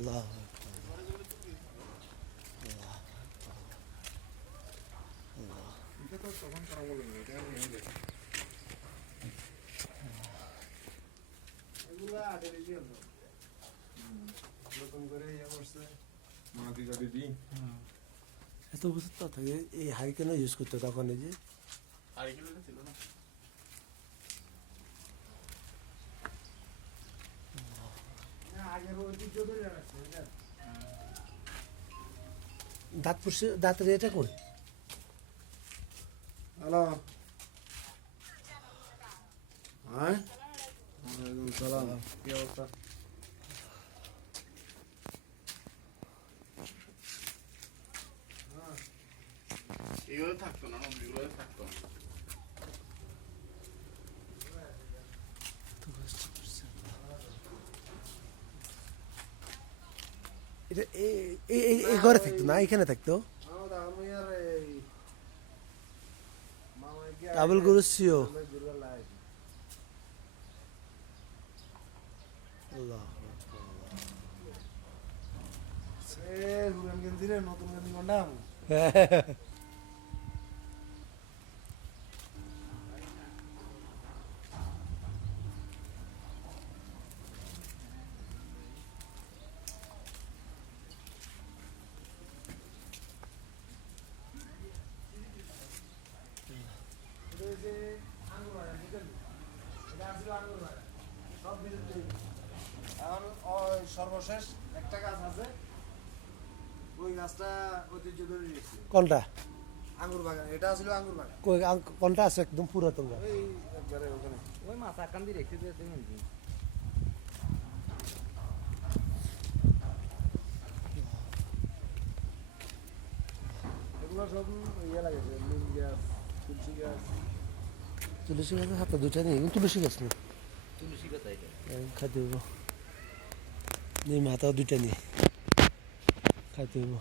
আল্লাহ এত বছর থাকে এই হাই ইউজ করতো তখন এই যে। আড়াই ছিল না, আগের ঐতিহ্য ধরে রাখছে, বুঝলেন? দাঁত পুষে দাঁতের এটা করে হ্যালো। হ্যাঁ? সালাম। কি অবস্থা? এগুলো থাকতো না থাকতো না এটা এই- ঘরে থাকতো না? এখানে থাকতো? ডাবল গরু সিও। নতুন গেঞ্জি কোনটা? এটা হচ্ছে আঙ্গুর বাগান, বুঝলেন? এটা আসলে আঙ্গুর বাগান। সব বিদ্যুৎ তৈরি। এখন ওই সর্বশেষ একটা গাছ আছে। ওই গাছটা ঐতিহ্য ধরে রেখেছি। কোনটা? আঙ্গুর বাগান। এটা আসলে আঙ্গুর বাগান। কই কোনটা আছে একদম পুরাতন গাছ? ওই একবারে ওখানে। ওই মাছ আকান দিয়ে রেখে দিয়েছে কিন্তু এগুলো সব ইয়ে লাগেছে নিম গাছ তুলসী গাছ। তুলসী গাছের হাতে দুটা নেই কিন্তু তুলসী গাছ নেই। তুলসী কথা এটা খাইতে নিম হাতে দুইটা নেই খাইতে হইব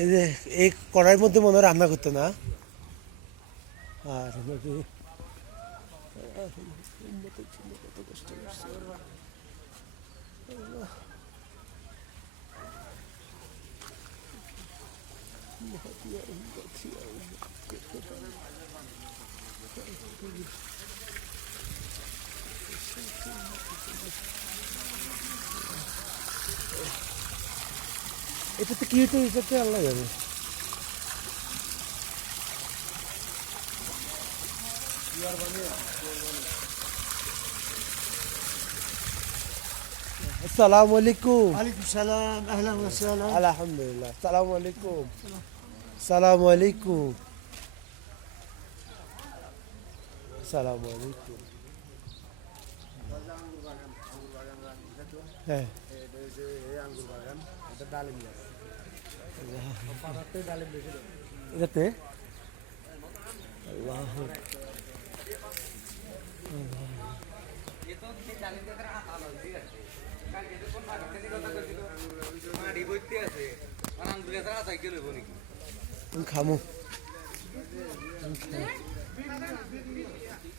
এই যে এই কড়াইয়ের মধ্যে মনে হয় রান্না করতো না আর। এটাতে কি হতো এটাতে আল্লাহ যাবে আসসালামু আলাইকুম ওয়ালাইকুম সালাম আহলান ওয়া সাহলান আলহামদুলিল্লাহ। সালামু আলাইকুম সালামু আলাইকুম সালামু আলাইকুম আঙ্গুর বাগান আঙ্গুর বাগান দেখলাম হ্যাঁ এটা হচ্ছে এই আঙ্গুর বাগান এটা ডালিম গাছ পাড়াতে ডালিম বেশি দেয়। এটাতে আল্লাহ আমি খামু Gracias.